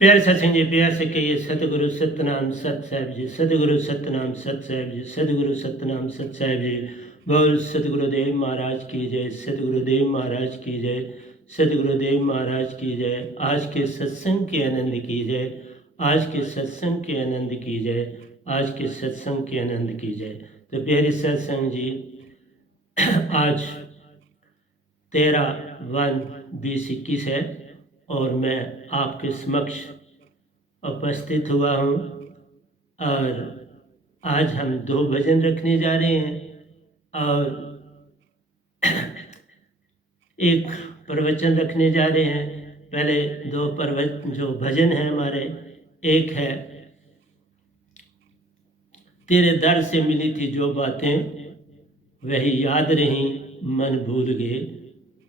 प्यारे सत्संग जी, प्यार से कहिए सतगुरु सतनाम सत साहिब जी, सतगुरु सतनाम सत साहिब जी, सतगुरु सतनाम सत साहिब जी। बोल सतगुरुदेव महाराज की जय, सतगुरुदेव महाराज की जय, सतगुरुदेव महाराज की जय। आज के सत्संग के आनंद की जय, आज के सत्संग के आनंद की जय, आज के सत्संग के आनंद की जय। तो प्यारे सत्संग जी, आज 13/1/2021 है और मैं आपके समक्ष उपस्थित हुआ हूँ और आज हम 2 भजन रखने जा रहे हैं और एक प्रवचन रखने जा रहे हैं। पहले 2 प्रवचन जो भजन हैं हमारे, एक है तेरे दर से मिली थी जो बातें वही याद रही मन भूल गए।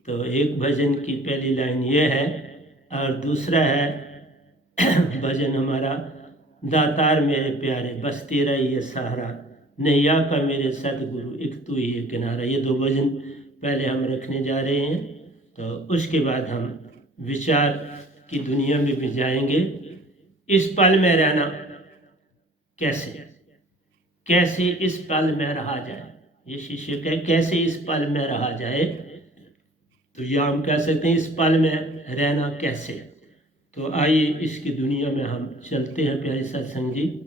तो एक भजन की पहली लाइन ये है और दूसरा है भजन हमारा दातार मेरे प्यारे बस तेरा ही है सहारा, नैया का मेरे सतगुरु एक तू ही है किनारा। ये 2 भजन पहले हम रखने जा रहे हैं। तो उसके बाद हम विचार की दुनिया में भी जाएंगे। इस पल में रहना कैसे, कैसे इस पल में रहा जाए। ये शिष्य कहे कैसे इस पल में रहा जाए, तो या हम कह सकते हैं इस पल में रहना कैसे। तो आइए इसकी दुनिया में हम चलते हैं प्यारे सत्संग जी।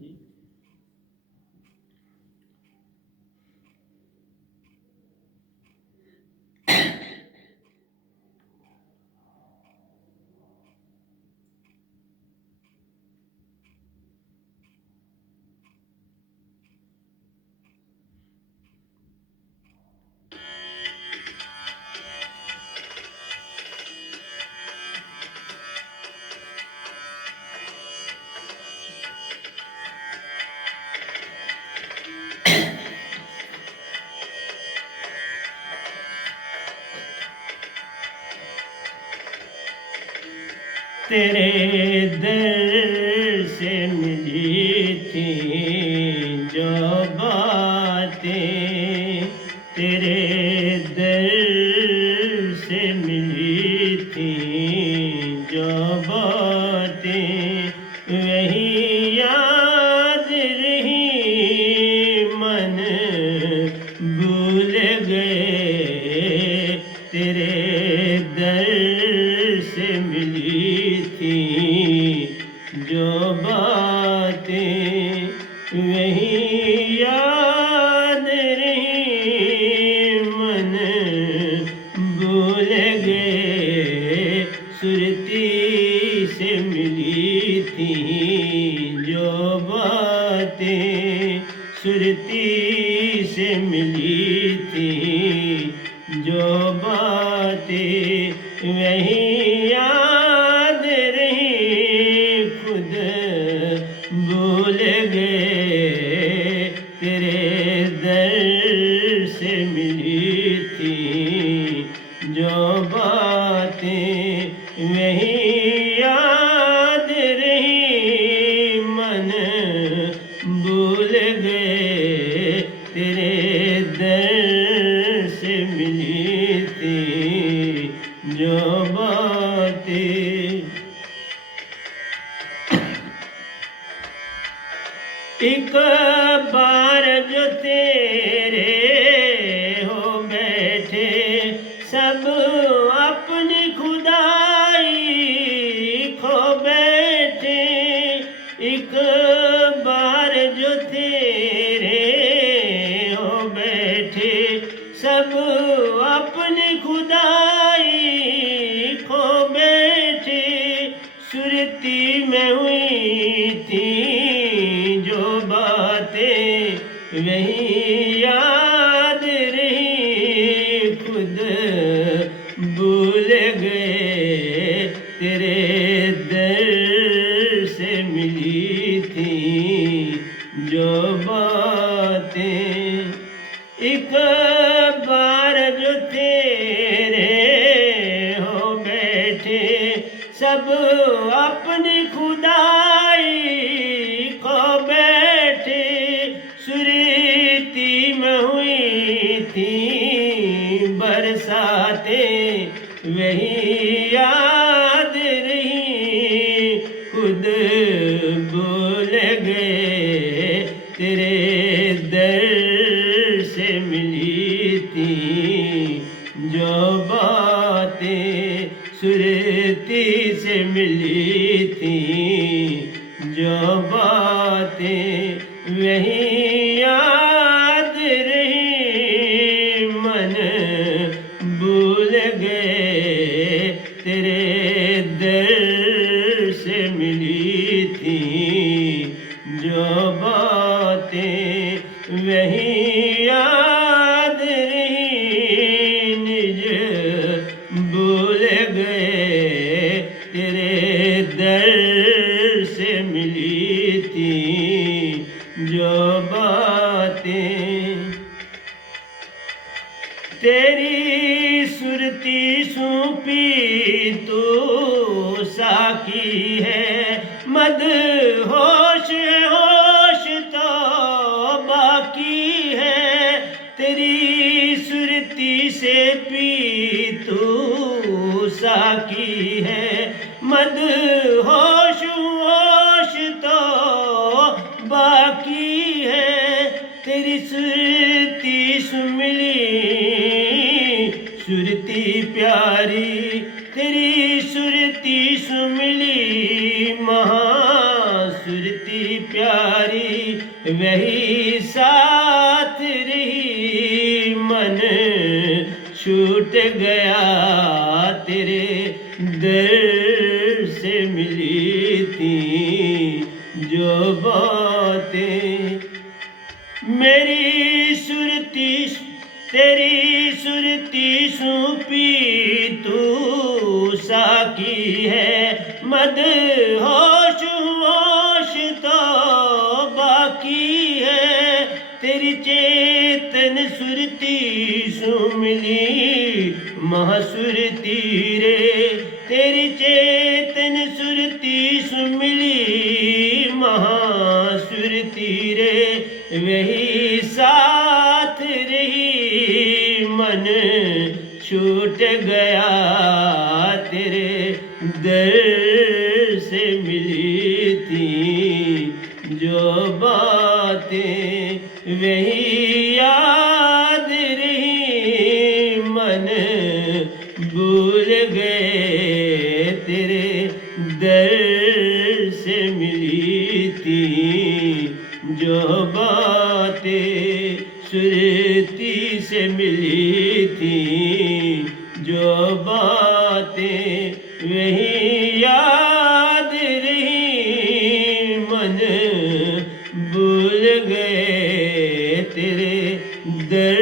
तेरे दर से मिली थी जो बातें, तेरे दर से मिली थी जो बातें वही याद रही मन भूल गए। तेरे दर से मिली जो बातें वही याद रही मन भूल गए। सुरती से मिली थी जो बातें, सुरती से मिली थी जो बातें वही याद रही खुद भूल गए। तेरे दर से मिली थी जो बातें वही याद रही मन भूल गए। तेरे दर से मिली थी जो बातें। एक बार जो तेरे हो बैठे सब अपनी खुदाई खो बैठे। एक बार जो तेरे हो बैठे सब अपनी खुदाई खो बैठे। सुरती में हुई थी जो बातें वही याद रही खुद भूल गए। तेरे दर से मिली थी जो बातें। एक बार जो तेरे हो बैठे सब अपनी खुदाई को बैठे। सुरीति में हुई थी बरसातें वही याद रही खुद खुद भूल गए, तेरे दर से मिली थी जो बातें, सुरती से मिली थी जो बातें, वही याद रही, मन भूल गए, तेरे दर से मिली थी जो बातें, वही याद रही, निज भूल गए, तेरे दर से मिली थी जो बातें, तेरी सुरती सूपी तो साकी है, मद होश है, होश तो बाकी है, तेरी सुरती से पी तो साकी है, मद होश होश तो बाकी है, तेरी सुरती सुमिली सुरती प्यारी, तेरी सुरती सुमिली महासुरती प्यारी, वही साथ रही, मन छूट गया, तेरे दर से मिली थी जो बातें, मेरी सुरती तेरी सुरती सूपी तू साकी है, मद होश होश तो बाकी है, तेरी चेतन सुरती सुमिली महासुरती रे, तेरी चेतन सुरती सुमिली महासुरती रे, वही साथ रही, मन छूट गया, तेरे दर से मिली थी जो बातें, वही याद रही, मन भूल गए, तेरे दर से मिली थी जो बातें, सुरती से मिली थी जो बातें, वही याद रही, मन भूल गए, तेरे दर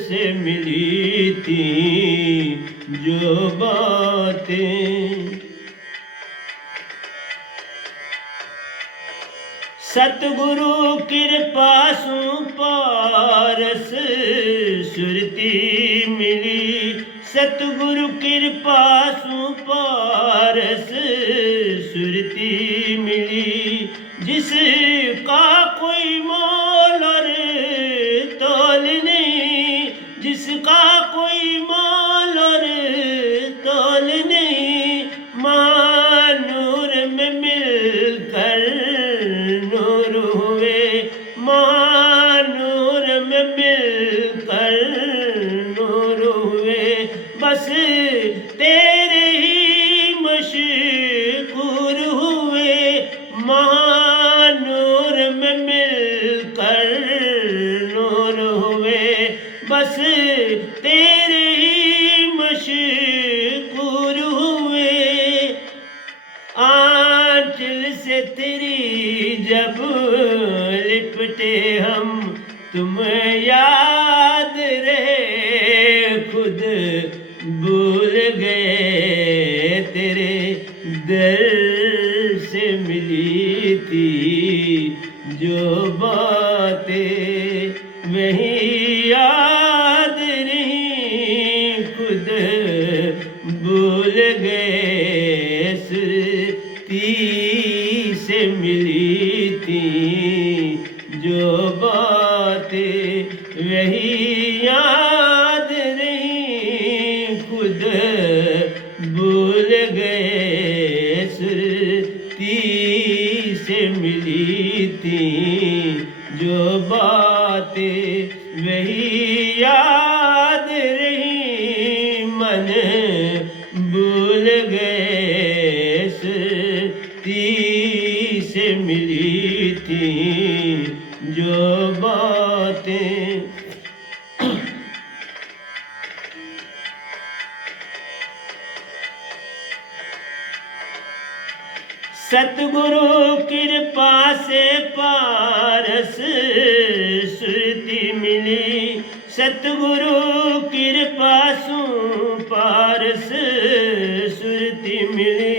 से मिली थी जो बातें। सतगुरु कृपा सु पारस सुरती मिली, सतगुरु कृपा सु पारस सुरती मिली, जिसका कोई मोल और तोल नहीं, जिसका कोई मोल और तोल नहीं, मानूर में मिलकर नूर हुए, मानूर में मिलकर नूर हुए, बस तेरे ही मशकूर हुए, महानूर में मिलकर नूर हुए, बस तेरे ही मशकूर हुए, आंचल से तेरी जब लिपटे हम, तुम याद रहे, खुद भूल गए, तेरे दर से मिली थी जो बातें, वही याद नहीं, खुद भूल गए, सुरती से मिली थी जो बातें, वही याद नहीं, खुद भूल गए, सुरती से मिली थी जो बातें वही याद रही मन भूल गए से मिली थी जो बातें। सतगुरु कृपा से पारस सुरति मिली, सतगुरु कृपा सु पारस सुरति मिली।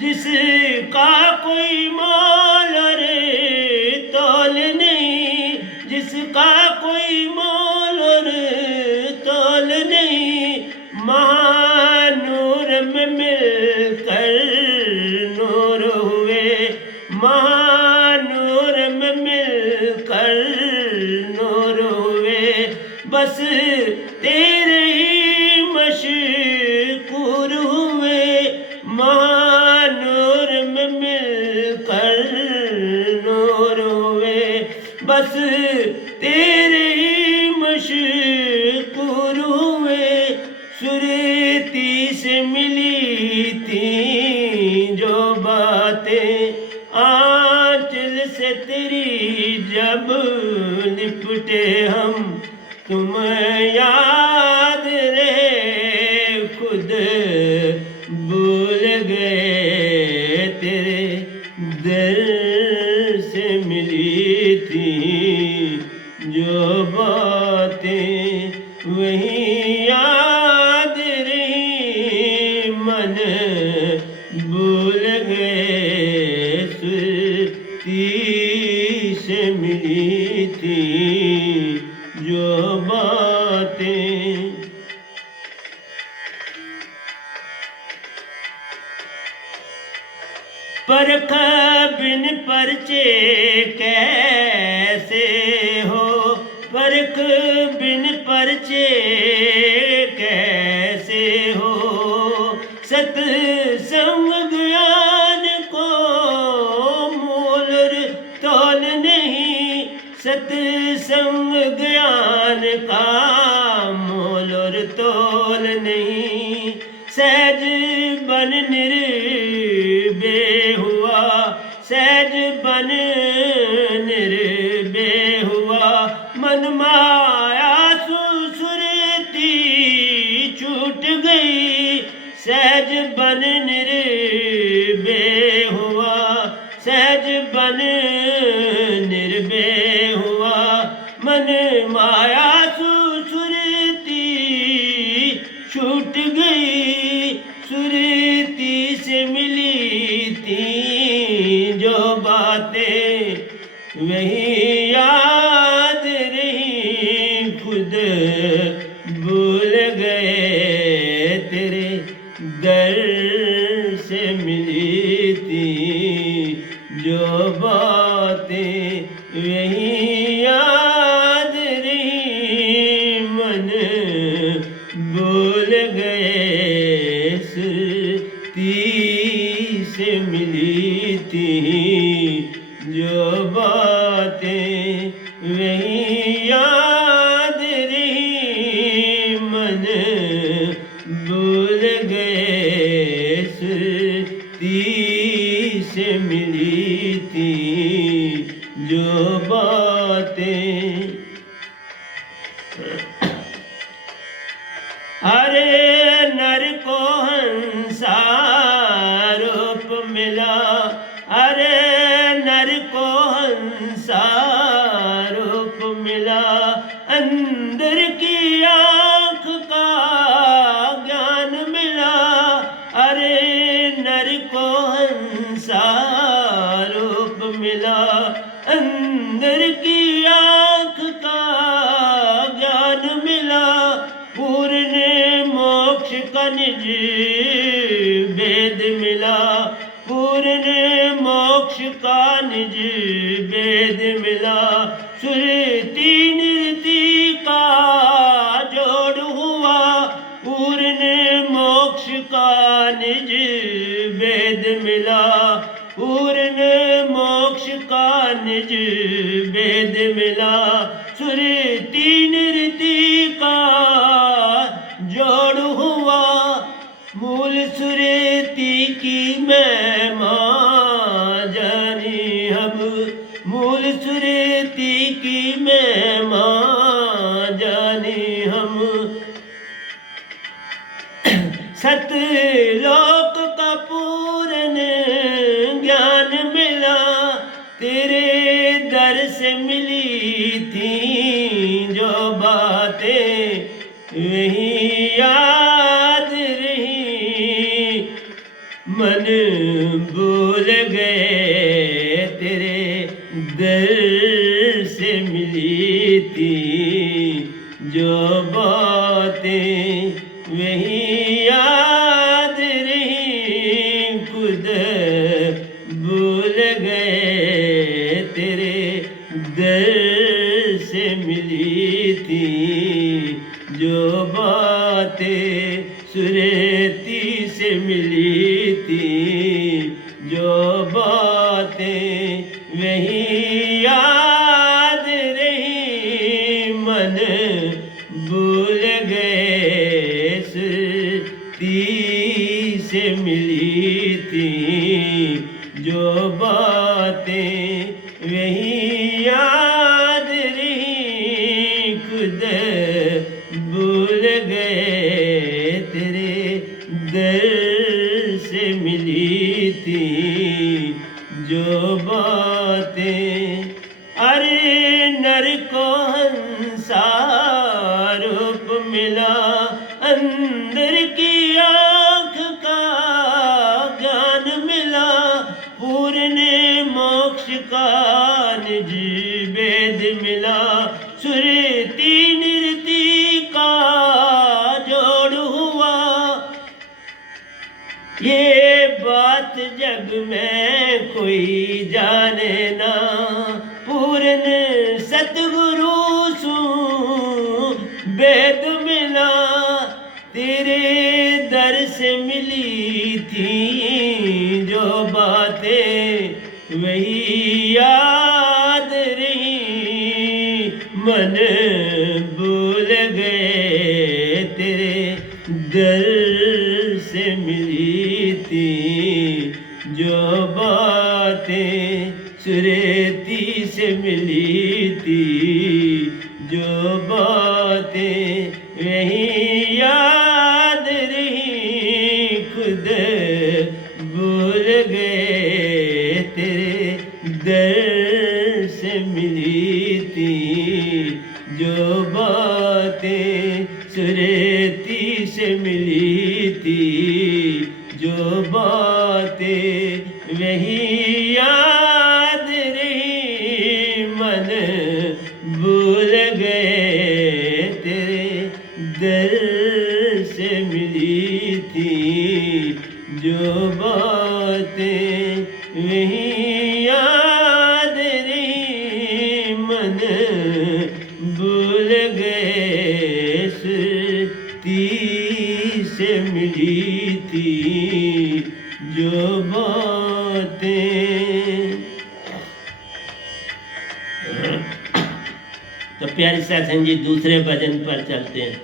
जिसका कोई मोल रे तोल नहीं, जिसका कोई मोल रे तोल नहीं, महानूर में मिलकर नूर हुए, महानूर में मिलकर नूर हुए। बस तेरे ही मशकूर हुए, महानूर में मिलकर नूर हुए। बस तेरे ही मशकूर हुए। सुरती से मिली थी जो बातें, आंचल से तेरी जब लिपटे हम, तुम याद रहे खुद भूल गए। तेरे दर से मिली थी जो बातें वही याद रही मन भूल गए। से मिली थी जो बातें। परख बिन परचे कैसे हो, परख बिन परचे कैसे हो। सत्संग ज्ञान को मोल तोल नहीं, सत्संग ज्ञान का मोल तोल नहीं। सहज बन निर्बे हुआ, सहज बन निर्बे हुआ। मन माया सुसुरती छूट गई, सहज बन निर्बे हुआ, सहज बन निर्बे हुआ। मन माया सुसुरती छूट गई, सुरती से मिली थी जो बातें वही याद रही खुद भूल गए। तेरे दर से मिली थी जो बातें वही याद रही मन भूल गए। से मिली थी जो बातें वही याद रही मन भूल गए। से मिली थी जो बातें। अरे नर को हंसा रूप मिला, अरे नर को हंसा रूप मिला। अंदर की आँख का ज्ञान मिला, अरे नर को हंसा रूप मिला। अंदर की आँख का ज्ञान मिला। पूर्ण मोक्ष का निज भेद मिला, पूर्ण मोक्ष का निज भेद मिला। सुरति निरति का जोड़ हुआ, पूर्ण मोक्ष का निज भेद मिला। पूर्ण मोक्ष का निज वेद मिला, सुरति निरति का जोड़ हुआ, मूल सुरति की महिमा जानी हम, मूल सुरति की महिमा जानी हम। सतलोक का पूर्ण ज्ञान मिला, तेरे दर से मिली थी जो बातें वही याद रही, मन भूल गए तेरे दर से मिली थी जो बातें वही याद रही, खुद भूल गए तेरे दर से मिली थी जो बातें, सुरति से मिली थी जो बातें वही याद रही, मन भूल गए सुरति से मिली थी जो बातें वही याद रही, खुद भूल गए तेरे दर से मिली थी जो बातें। अरे नर को हंसा रूप मिला, अंदर की आँख का ज्ञान मिला, पूर्ण मोक्ष का निज वेद मिला, सुरति निरति का जोड़ हुआ, ये बात जग में कोई जाने ना, पूर्ण सतगुरु सु वेद मिला, तेरे दर से मिली थी जो बातें वही याद रही, मन भूल गए तेरे दर से मिली थी जो बातें, सुरति से मिली थी जो बातें वही याद रही, खुद भूल गए तेरे दर से मिली थी जो बातें, सुरति से मिली थी जो बातें वही याद रही, मन भूल गए तेरे दर से मिली थी जो बातें वही याद रही, मन भूल गए सुरति से मिली थी जो बातें। तो प्यारे सत्संग जी दूसरे भजन पर चलते हैं।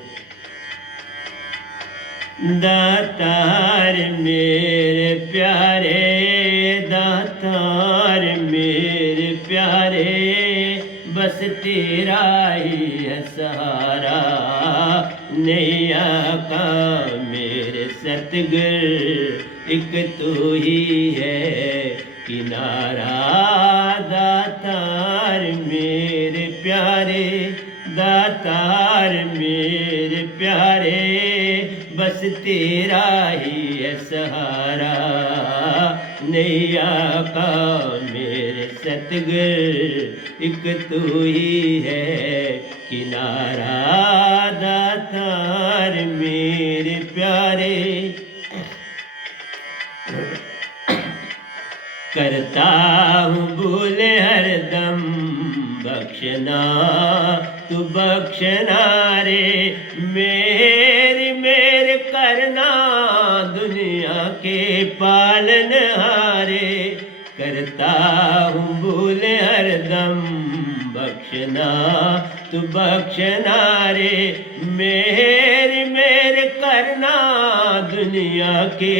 दातार मेरे प्यारे, दातार मेरे प्यारे, बस तेरा ही है सहारा, नैया का मेरे सतगुर एक तू ही है किनारा। दातार मेरे प्यारे, दातार मेरे प्यारे, बस तेरा ही है सहारा, नैया का मेरे सतगुर एक तू ही है किनारा। दातार मेरे प्यारे, करता हूँ भूल हरदम, बख्शना तू बख्शना रे, मेरी मेरे करना दुनिया के पालनहारे। करता हूँ भूल हरदम, बख्शना तू बख्शना रे। मेरे करना दुनिया के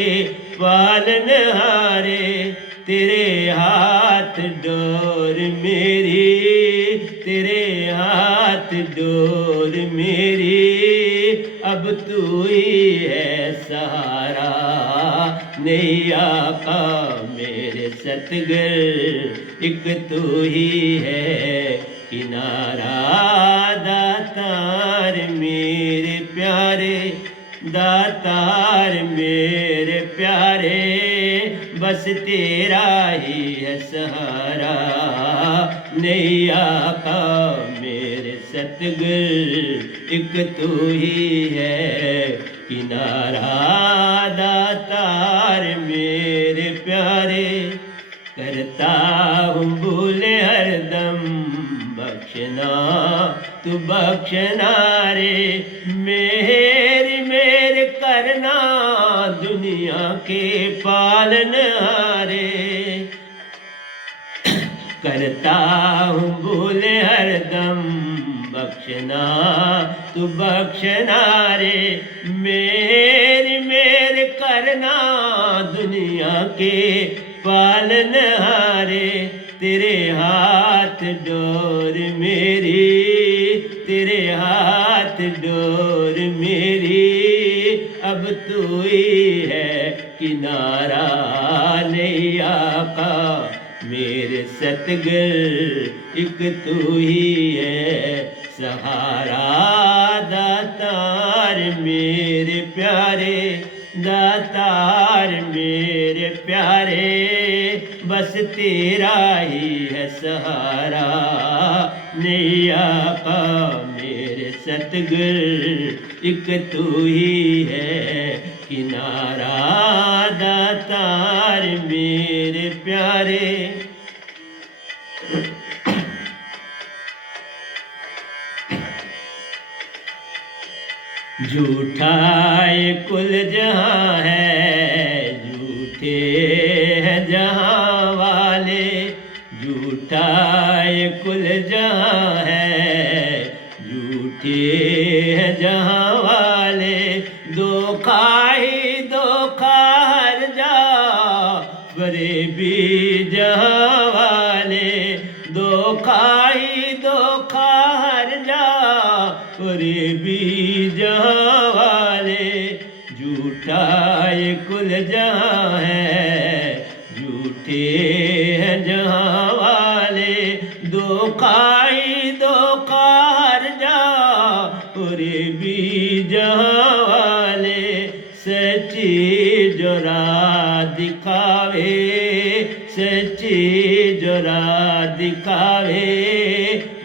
पालनहारे, तेरे हाथ डोर मेरी, तेरे हाथ डोर मेरी। अब तू ही है सहारा, नैया का मेरे सतगुर, एक तू ही है किनारा। दातार मेरे प्यारे, दातार मेरे प्यारे, बस तेरा ही है सहारा, नैया का मेरे सतगुर, एक तू ही है किनारा। दातार मेरे प्यारे, करता हूँ भूल हरदम, बख्शना तू बख्शना रे। मेरे करना दुनिया के पालनहारे, करता हूँ भूल हरदम, बख्शना तू बख्शना रे। मेरे करना दुनिया के पालनहारे, तेरे हाथ डोर मेरी, तेरे हाथ डोर मेरी। अब तू ही है किनारा, नैया का मेरे सतगुर, एक तू ही है सहारा। दातार मेरे प्यारे, दातार मेरे प्यारे, बस तेरा ही है सहारा, नैया का मेरे सतगुर, एक तू ही है किनारा। दातार मेरे प्यारे, झूठा ये कुल जहाँ है, झूठे हैं जहाँ वाले, झूठा ये कुल जहाँ है, झूठे हैं जहाँ वाले। धोखा ही धोखा हर जा फरेबी जहाँ वाले, धोखा ही धोखा हर जा फरेबी जहाँ वाले। झूठा ये कुल जहाँ है, झूठे हैं जहाँ वाले, धोखा ही धोखा हर जा फरेबी जहाँ वाले। सच्ची जो राह दिखावे, सच्ची जो राह दिखावे,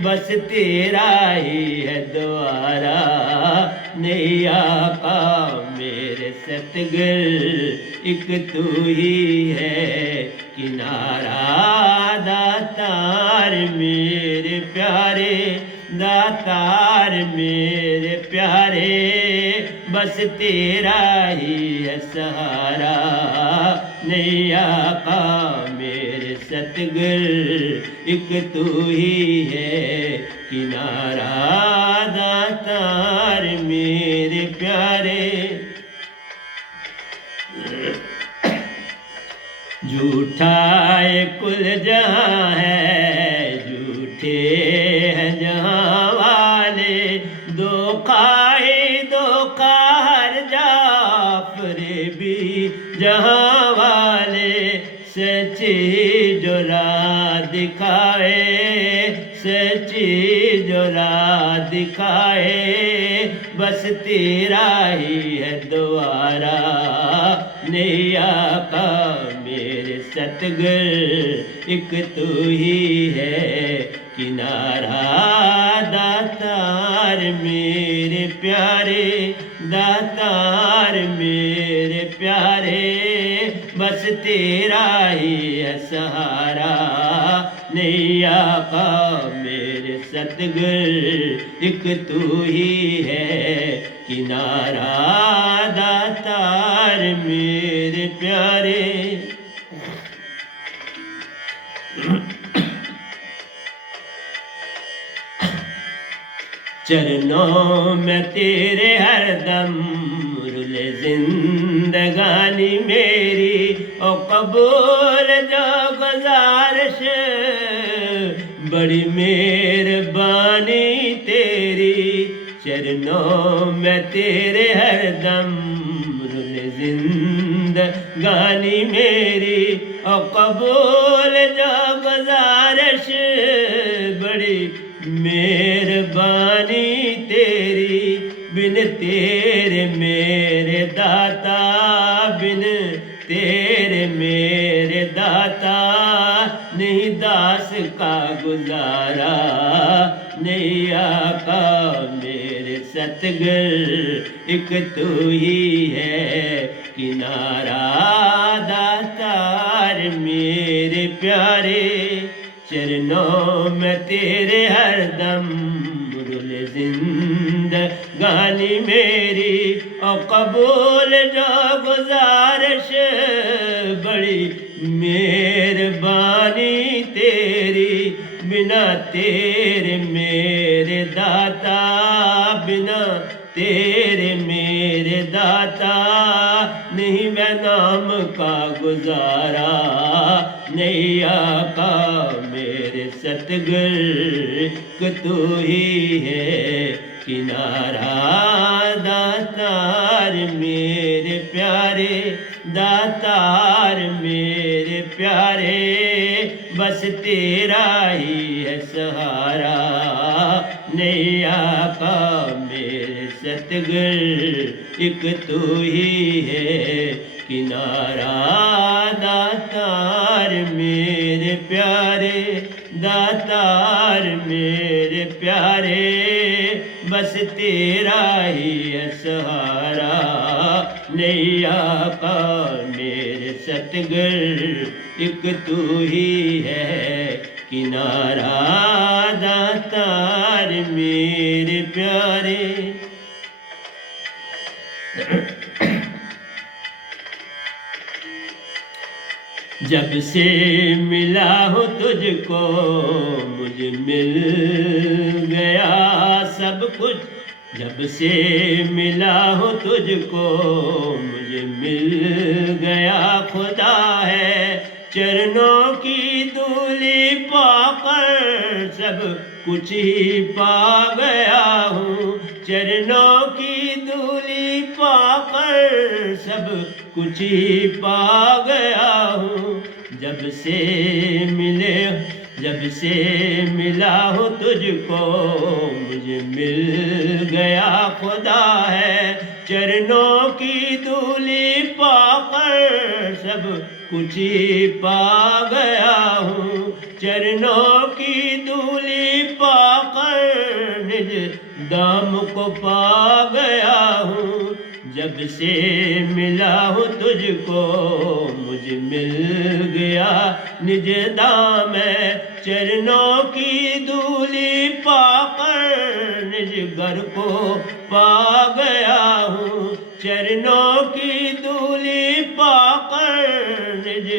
बस तेरा ही है द्वारा, नैया का मेरे सतगुर, एक तू ही है किनारा। दातार मेरे प्यारे, दातार मेरे प्यारे, बस तेरा ही है सहारा, नैया का मेरे सतगुर, एक तू ही है किनारा। दातार मेरे प्यारे, झूठा ये कुल जहाँ है, झूठे हैं जहाँ वाले, धोखा ही धोखा हर जा फरेबी जहाँ वाले। सच्ची जो राह दिखाए, सच्ची जो राह दिखाए, बस तेरा ही है द्वारा, नैया का मेरे सतगुर, एक तू ही है किनारा। दातार मेरे प्यारे, दातार मेरे प्यारे, बस तेरा ही है सहारा, नैया का मेरे सतगुर, एक तू ही है किनारा। दातार मेरे प्यारे, चरणों में तेरे हरदम रुले जिंदगानी मेरी, ओ कबूल जो गुजारिश बड़ी मेहरबानी तेरी। चरणों में तेरे हरदम रुले जिंदगानी मेरी, ओ कबूल जो गुजारिश बड़ी मेहरबानी तेरी। बिन तेरे मेरे दाता, बिन तेरे मेरे दाता, नहीं दास का गुजारा, नहीं आका मेरे सतगुर एक तू ही है किनारा। दातार मेरे प्यारे, चरणों में तेरे हरदम रुले जिंदगानी मेरी, और कबूल जो गुजारिश बड़ी मेहरबानी तेरी। बिना तेरे मेरे दाता, बिना तेरे मेरे दाता, नहीं मैं नाम का गुजारा, नहीं आका मेरे सतगुर तू ही है किनारा। दातार मेरे प्यारे, दातार मेरे प्यारे, बस तेरा ही है सहारा, नहीं आका मेरे सतगुर एक तू ही है किनारा। दातार मेरे प्यारे, दातार मेरे प्यारे, बस तेरा ही है सहारा, नहीं आका मेरे सतगुर एक तू ही है किनारा। दातार मेरे प्यारे। जब से मिला हूँ तुझको मुझे मिल गया सब कुछ, जब से मिला हूँ तुझको मुझे मिल गया खुदा है। चरणों की धूली पाकर सब कुछ ही पा गया हूँ, चरणों की धूली पाकर सब कुछ ही पा गया हूँ। जब से मिले, जब से मिला हूँ तुझको मुझे मिल गया खुदा है। चरणों की धूली पाकर सब कुछ ही पा गया हूँ, चरणों की धूली पाकर निज दाम को पा गया हूँ। जब से मिला हूँ तुझको मुझे मिल गया निज दाम, चरणों की धूली पाकर निज घर को पा गया हूँ, चरणों की धूली पाकर निज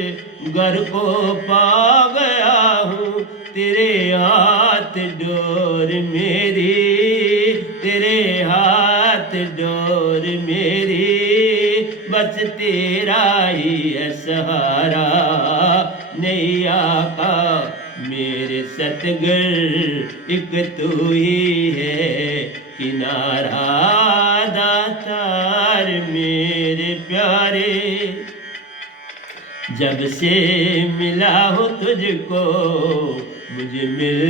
घर को पा गया हूँ। तेरे हाथ डोर मेरी, तेरे हाथ डोर मेरी, बस तेरा ही है सहारा, नहीं आका मेरे सतगुर एक तू ही है किनारा। दातार मेरे प्यारे, जब से मिला हूँ तुझको मुझे मिल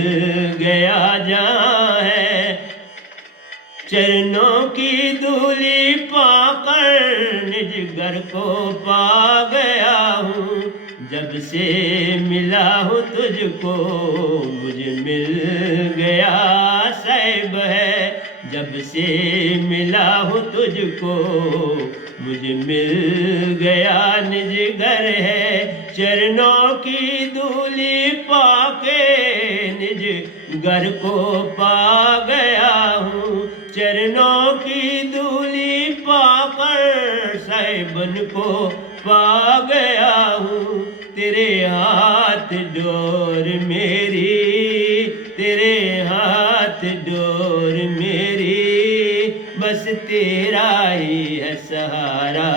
गया जहाँ है। चरणों की धूली पाकर निज घर को पा गया हूँ। जब से मिला हूँ तुझको मुझे मिल गया साहिब है। जब से मिला हूँ तुझको मुझे मिल गया निज घर है। चरणों की धूली पाके निज घर को पा गया हूँ। चरणों की धूली पाकर साहिबन को पा गया हूँ। तेरे हाथ हाथ डोर मेरी, तेरे हाथ डोर मेरी, बस तेरा ही है सहारा।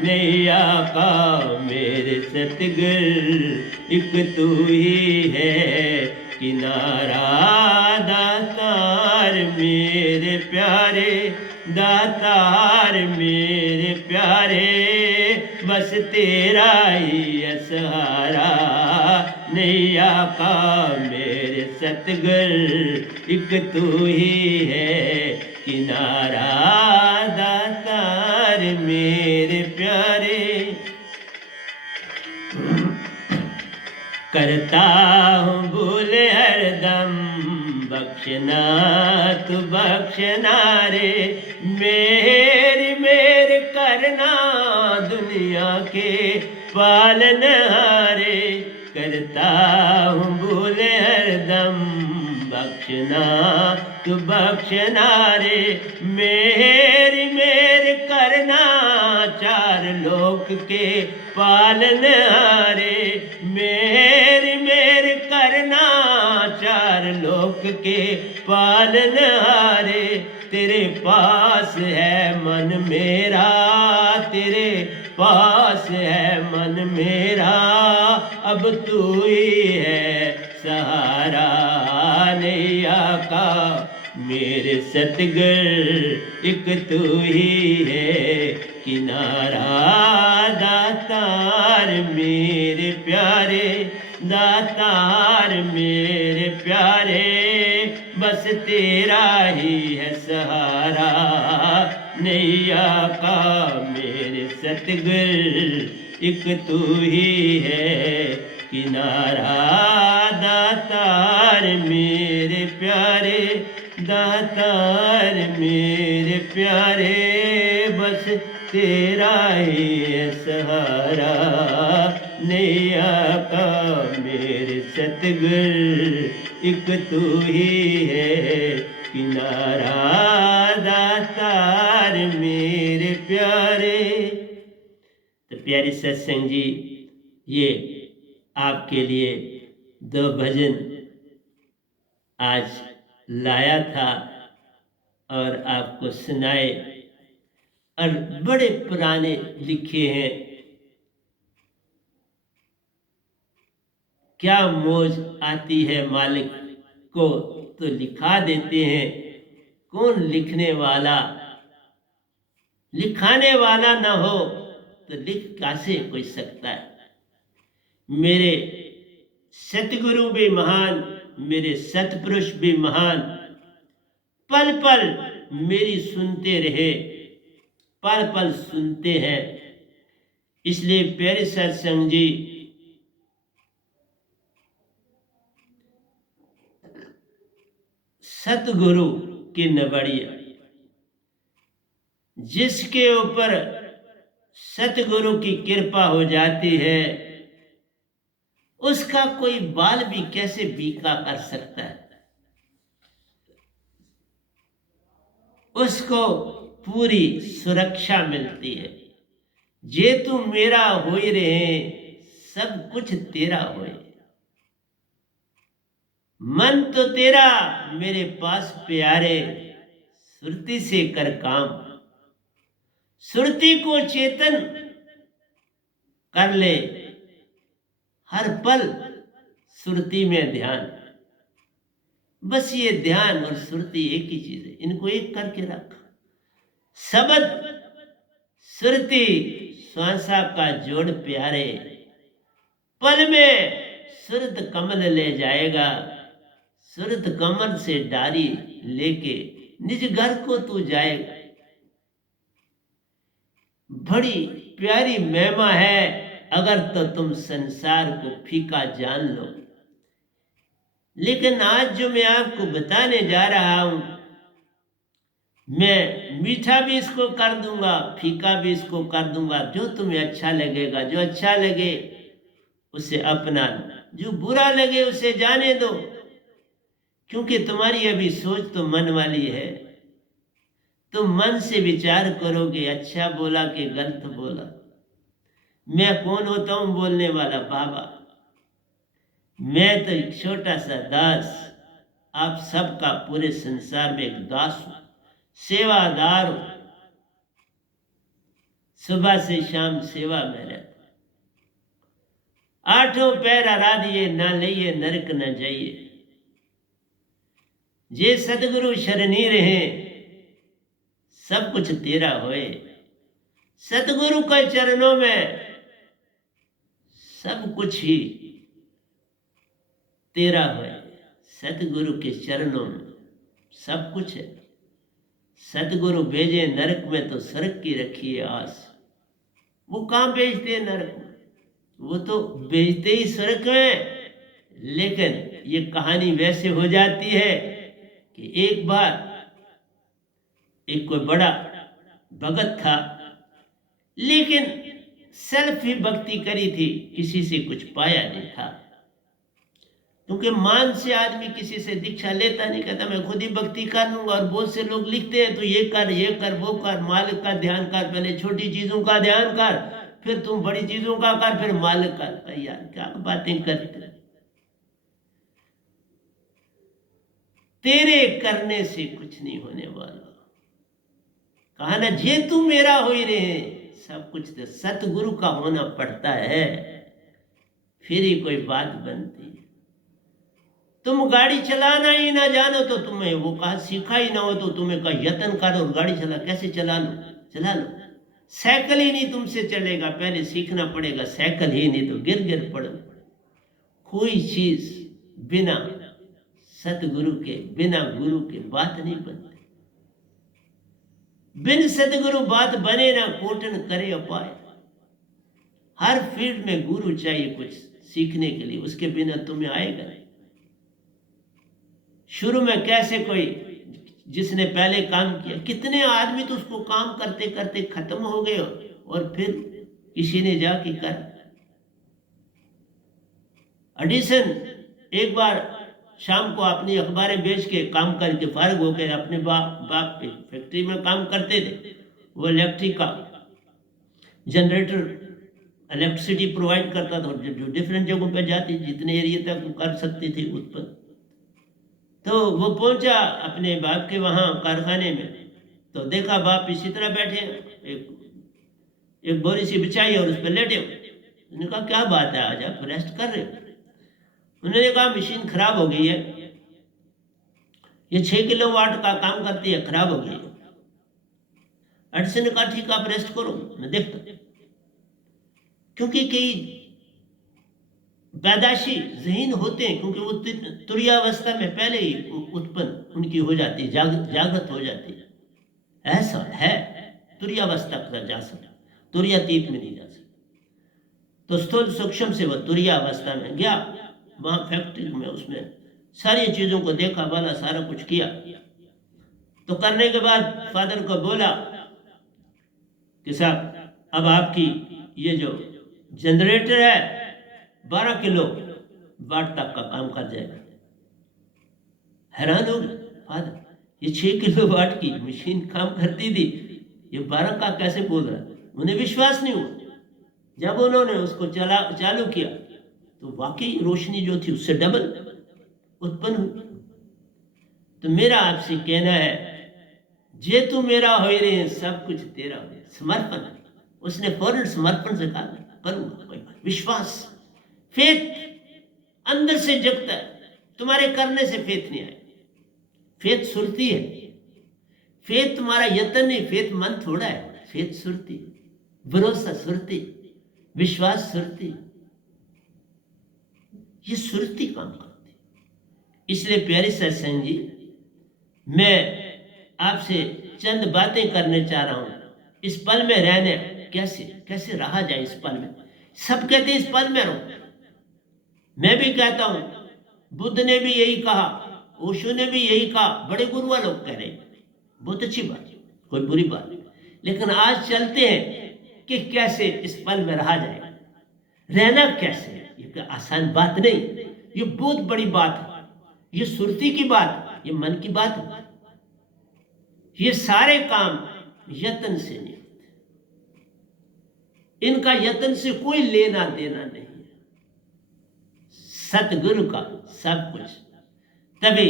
नैया का मेरे सतगुर एक तू ही है किनारा। दातार मेरे प्यारे, दातार मेरे प्यारे, बस तेरा ही है सहारा। नैया का मेरे सतगुर एक तू ही है किनारा। दातार मेरे प्यारे, करता हूँ भूल हरदम, बख्शना तू बख्शना रे। मेरी मेर करना दुनिया के पालनहारे। करता हूँ भूल हरदम, बख्शना तू बख्शना रे। मेरी मेर करना चार लोक के पालनहारे। मेरी मेर करना चार लोक के पालनहारे। तेरे पास है मन मेरा, तेरे पास है मन मेरा, अब तू ही है सहारा। नैया का मेरे सतगुर एक तू ही है किनारा। दातार मेरे प्यारे, दातार मेरे प्यारे, बस तेरा ही है सहारा। नैया का मेरे सतगुर एक तू ही है किनारा। दातार मेरे प्यारे, दातार मेरे प्यारे, बस तेरा ही है सहारा। नैया का मेरे सतगुर एक तू ही है किनारा। दातार मेरे प्यारे। तो प्यारे सत्संग जी, ये आपके लिए दो भजन आज लाया था और आपको सुनाए, और बड़े पुराने लिखे हैं। क्या मौज आती है मालिक को तो लिखा देते हैं। कौन लिखने वाला, लिखाने वाला न हो तो लिख कैसे कोई सकता है। मेरे सतगुरु भी महान, मेरे सतपुरुष भी महान, पल पल मेरी सुनते रहे, पल पल सुनते हैं। इसलिए प्यारे सत्संग जी, सतगुरु की नवड़िया, जिसके ऊपर सतगुरु की कृपा हो जाती है, उसका कोई बाल भी कैसे बीका कर सकता है। उसको पूरी सुरक्षा मिलती है। जे तू मेरा होई रहे, सब कुछ तेरा होए। मन तो तेरा मेरे पास प्यारे, सुरती से कर काम। सुरती को चेतन कर ले, हर पल सुरती में ध्यान। बस ये ध्यान और सुरती एक ही चीज है, इनको एक करके रख। शब्द सुरती श्वासा का जोड़ प्यारे, पल में सुरत कमल ले जाएगा। सुरत कमल से डारी लेके निज घर को तू जाएगा। बड़ी प्यारी महिमा है, अगर तो तुम संसार को फीका जान लो। लेकिन आज जो मैं आपको बताने जा रहा हूं, मैं मीठा भी इसको कर दूंगा, फीका भी इसको कर दूंगा। जो तुम्हें अच्छा लगेगा, जो अच्छा लगे उसे अपना लो, जो बुरा लगे उसे जाने दो। क्योंकि तुम्हारी अभी सोच तो मन वाली है। तुम मन से विचार करोगे, अच्छा बोला कि गलत बोला। मैं कौन होता हूं बोलने वाला? बाबा। मैं तो एक छोटा सा दास, आप सबका पूरे संसार में एक दास हूं, सेवादार हूं। सुबह से शाम सेवा में रहता, आठों पैर आराधिए, ना लइए नरक न जाइए। जे सदगुरु शरणी रहे, सब कुछ तेरा होए। सतगुरु के चरणों में सब कुछ ही तेरा है। सतगुरु के चरणों में सब कुछ है। सतगुरु भेजे नरक में तो सरक की रखी है आस। वो कहाँ भेजते हैं नरक में, वो तो भेजते ही सरक में। लेकिन ये कहानी वैसे हो जाती है कि एक बार एक कोई बड़ा भगत था, लेकिन सेल्फ ही भक्ति करी थी, किसी से कुछ पाया नहीं था। क्योंकि मान से आदमी किसी से दीक्षा लेता नहीं, कहता मैं खुद ही भक्ति कर लूंगा। और बहुत से लोग लिखते हैं तो ये कर वो कर, मालिक का ध्यान कर, पहले छोटी चीजों का ध्यान कर, फिर तुम बड़ी चीजों का कर, फिर मालिक का। यार क्या बातें करते, तेरे करने से कुछ नहीं होने वाला। कहा ना, जे तू मेरा हो ही रहे, सब कुछ तो सतगुरु का होना पड़ता है, फिर ही कोई बात बनती है। तुम गाड़ी चलाना ही ना जानो तो तुम्हें वो कहा सीखा ही ना हो तो तुम्हें कहा यत्न करो और गाड़ी चला, कैसे चला लो। साइकिल ही नहीं तुमसे चलेगा, पहले सीखना पड़ेगा साइकिल ही, नहीं तो गिर पड़ो। कोई चीज बिना सतगुरु के, बिना गुरु के बात नहीं बनती। बिन सतगुरु बात बने ना, कोटन करे उपाय। हर फील्ड में गुरु चाहिए कुछ सीखने के लिए, उसके बिना तुम्हें आएगा नहीं। शुरू में कैसे कोई जिसने पहले काम किया, कितने आदमी तो उसको काम करते करते खत्म हो गए, और फिर किसी ने जाके कर। एडिसन एक बार शाम को अपनी अखबारें बेच के काम करके फारिग होकर अपने बाप के फैक्ट्री में काम करते थे। वो इलेक्ट्रिक का जनरेटर इलेक्ट्रिसिटी प्रोवाइड करता था, जो डिफरेंट जगहों पे जाती, जितने एरिया तक वो कर सकती थी उत्पन्न। तो वो पहुंचा अपने बाप के वहां कारखाने में, तो देखा बाप इसी तरह बैठे, एक बोरी सी बिछाई और उस पर लेटे। उन्होंने कहा क्या बात है, आज आप रेस्ट कर रहे हो? उन्होंने कहा मशीन खराब हो गई है, ये 6 किलोवाट का काम करती है, खराब हो गई है। एडिसन ने कहा ठीक, आप रेस्ट करो, मैं देखता। क्योंकि कई पैदाशी ज़हीन होते हैं, क्योंकि वो तुरियावस्था में पहले ही उत्पन्न उनकी हो जाती है, जागृत हो जाती है। ऐसा है, तुरियावस्था का जा सकता, तुरियातीत में नहीं जा सकता। तो स्थूल सूक्ष्म से वह तुरियावस्था में गया, वहां फैक्ट्री में उसमें सारी चीजों को देखा, वाला सारा कुछ किया। तो करने के बाद फादर को बोला कि साहब अब आपकी ये जो जनरेटर है 12 किलो वाट तक का काम कर जाएगा। हैरान हो गए फादर, ये 6 किलो वाट की मशीन काम करती थी, ये 12 का कैसे बोल रहा है? उन्हें विश्वास नहीं हुआ। जब उन्होंने उसको चालू किया तो वाकई रोशनी जो थी उससे डबल उत्पन्न हुई। तो मेरा आपसे कहना है, जे तू मेरा हो रहे, सब कुछ तेरा हो। समर्पण, उसने फौरन समर्पण से कहा करूंगा। विश्वास, फेथ अंदर से जगता है, तुम्हारे करने से फेथ नहीं आए। फेथ सुरती है, फेथ तुम्हारा यत्न नहीं, फेथ मन थोड़ा है, फेथ सुरती, भरोसा सुरती, विश्वास सुरती, ये सुरती काम करती। इसलिए प्यारे सत्संग जी, मैं आपसे चंद बातें करने चाह रहा हूं। इस पल में रहने कैसे रहा जाए इस पल में। सब कहते हैं इस पल में रहो, मैं भी कहता हूं, बुद्ध ने भी यही कहा, ओशो ने भी यही कहा, बड़े गुरुआ लोग कह रहे हैं, बहुत अच्छी बात, कोई बुरी बात नहीं। लेकिन आज चलते हैं कि कैसे इस पल में रहा जाए। रहना कैसे, ये आसान बात नहीं, ये बहुत बड़ी बात है, ये सुरती की बात, ये मन की बात है। ये सारे काम यत्न से नहीं, इनका यत्न से कोई लेना देना नहीं है। सतगुरु का सब कुछ। तभी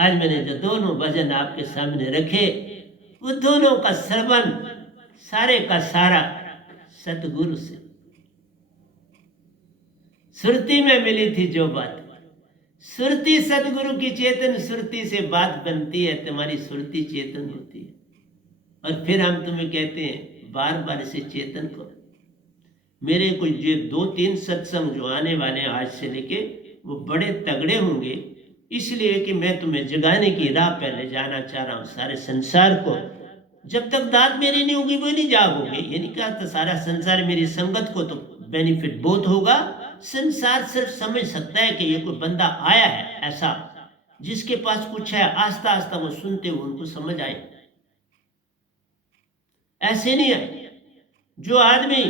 आज मैंने जो दोनों भजन आपके सामने रखे, वो दोनों का श्रवण सारे का सारा सतगुरु से, सुरती में मिली थी जो बात। सुरती सतगुरु की चेतन सुरती से बात बनती है, तुम्हारी सुरती चेतन होती है। और फिर हम तुम्हें कहते हैं बार बार इसे चेतन करो। मेरे कुछ जो 2-3 सत्संग जो आने वाले हैं आज से लेके, वो बड़े तगड़े होंगे, इसलिए कि मैं तुम्हें जगाने की राह पे ले जाना चाह रहा हूँ सारे संसार को। जब तक दात मेरी नहीं होगी वो नहीं जागोगे, ये नहीं कहा तो सारा संसार मेरी संगत को तो बेनिफिट बहुत होगा। संसार सिर्फ समझ सकता है कि ये कोई बंदा आया है ऐसा जिसके पास कुछ है, आस्ता आस्ता वो सुनते हुए उनको समझ आए। ऐसे नहीं है जो आदमी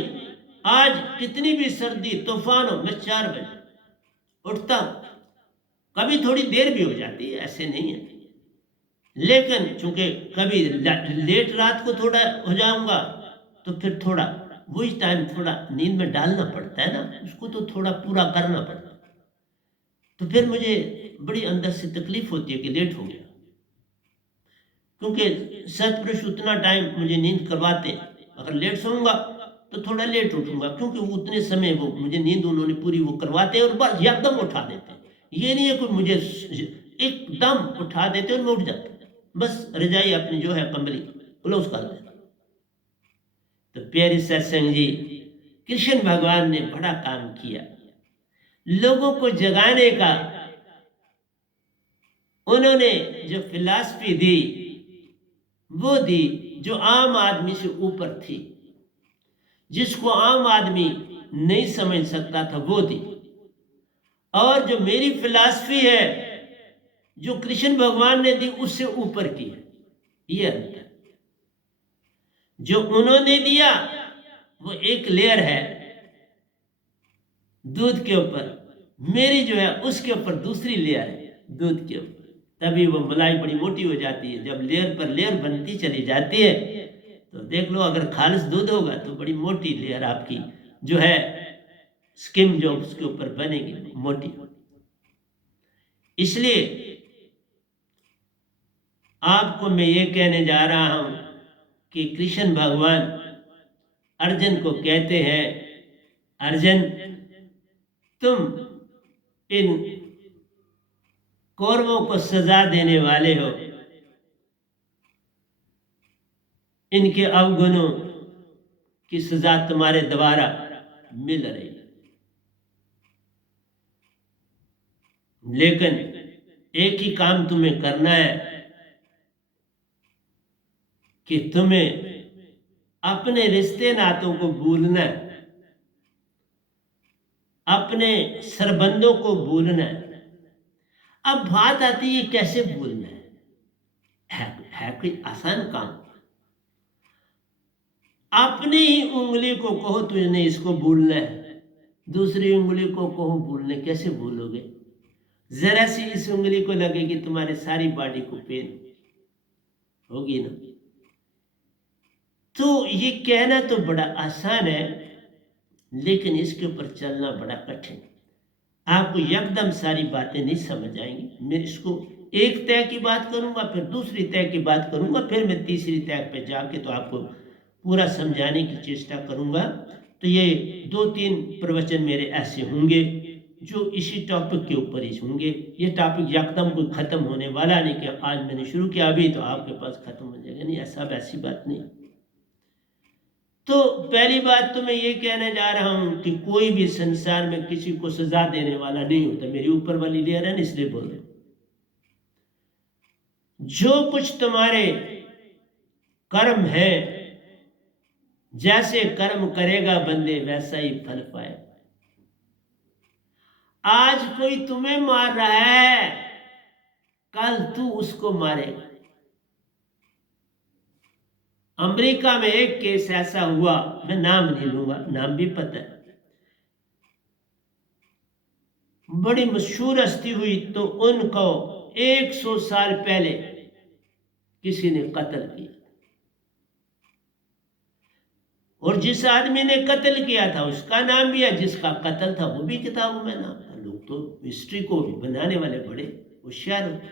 आज कितनी भी सर्दी तूफान हो, मैं 4 बजे उठता हूं, कभी थोड़ी देर भी हो जाती है, ऐसे नहीं है। लेकिन चूंकि कभी लेट रात को थोड़ा हो जाऊंगा तो फिर थोड़ा वही टाइम थोड़ा नींद में डालना पड़ता है ना, उसको तो थोड़ा पूरा करना पड़ता है। तो फिर मुझे बड़ी अंदर से तकलीफ होती है कि लेट हो गया, क्योंकि सतपुरुष उतना टाइम मुझे नींद करवाते हैं। अगर लेट सोऊंगा तो थोड़ा लेट उठूंगा, क्योंकि वो उतने समय वो मुझे नींद उन्होंने पूरी वो करवाते हैं और बस एकदम उठा देते हैं। ये नहीं है कोई मुझे एकदम उठा देते और मैं उठ जाता, बस रजाई अपनी जो है कंबली क्लोज कर देता। तो प्यारे सत्संग जी, कृष्ण भगवान ने बड़ा काम किया लोगों को जगाने का। उन्होंने जो फिलॉसफी दी वो दी जो आम आदमी से ऊपर थी, जिसको आम आदमी नहीं समझ सकता था वो दी। और जो मेरी फिलॉसफी है जो कृष्ण भगवान ने दी उससे ऊपर की है। ये अंतर जो उन्होंने दिया वो एक लेयर है दूध के ऊपर, मेरी जो है उसके ऊपर दूसरी लेयर है दूध के ऊपर। तभी वो मलाई बड़ी मोटी हो जाती है। जब लेयर पर लेयर बनती चली जाती है तो देख लो, अगर खालिश दूध होगा तो बड़ी मोटी लेयर आपकी जो है स्किम जो उसके ऊपर बनेगी मोटी। इसलिए आपको मैं ये कहने जा रहा हूं कि कृष्ण भगवान अर्जुन को कहते हैं, अर्जुन तुम इन कौरवों को सजा देने वाले हो, इनके अवगुणों की सजा तुम्हारे द्वारा मिल रही है। लेकिन एक ही काम तुम्हें करना है कि तुम्हें अपने रिश्ते नातों को भूलना है, अपने सरबंधों को भूलना है। अब बात आती है कैसे भूलना है कोई आसान काम? अपनी ही उंगली को कहो तुझने इसको भूलना है, दूसरी उंगली को कहो भूलने, कैसे भूलोगे? जरा सी इस उंगली को लगेगी तुम्हारे सारी बॉडी को पेन होगी ना। तो ये कहना तो बड़ा आसान है, लेकिन इसके ऊपर चलना बड़ा कठिन। आपको एकदम सारी बातें नहीं समझ आएंगी। मैं इसको एक तय की बात करूंगा, फिर दूसरी तय की बात करूंगा, फिर मैं तीसरी तय पे जाके तो आपको पूरा समझाने की चेष्टा करूंगा। तो ये 2-3 प्रवचन मेरे ऐसे होंगे जो इसी टॉपिक के ऊपर ही होंगे। ये टॉपिक एकदम कोई ख़त्म होने वाला नहीं कि आज मैंने शुरू किया अभी तो आपके पास ख़त्म हो जाएगा, नहीं, ऐसा वैसी बात नहीं। तो पहली बात तो मैं ये कहने जा रहा हूं कि कोई भी संसार में किसी को सजा देने वाला नहीं होता। मेरी ऊपर वाली लेयर है ना, इसलिए बोल रहे। जो कुछ तुम्हारे कर्म है, जैसे कर्म करेगा बंदे वैसा ही फल पाए। आज कोई तुम्हें मार रहा है, कल तू उसको मारेगा। अमेरिका में एक केस ऐसा हुआ, मैं नाम नहीं लूंगा, नाम भी पता है, बड़ी मशहूर हस्ती हुई। तो उनको 100 साल पहले किसी ने कत्ल किया, और जिस आदमी ने कत्ल किया था उसका नाम भी है, जिसका कत्ल था वो भी किताबों में नाम था। लोगों तो हिस्ट्री को बनाने वाले बड़े होशियार होते।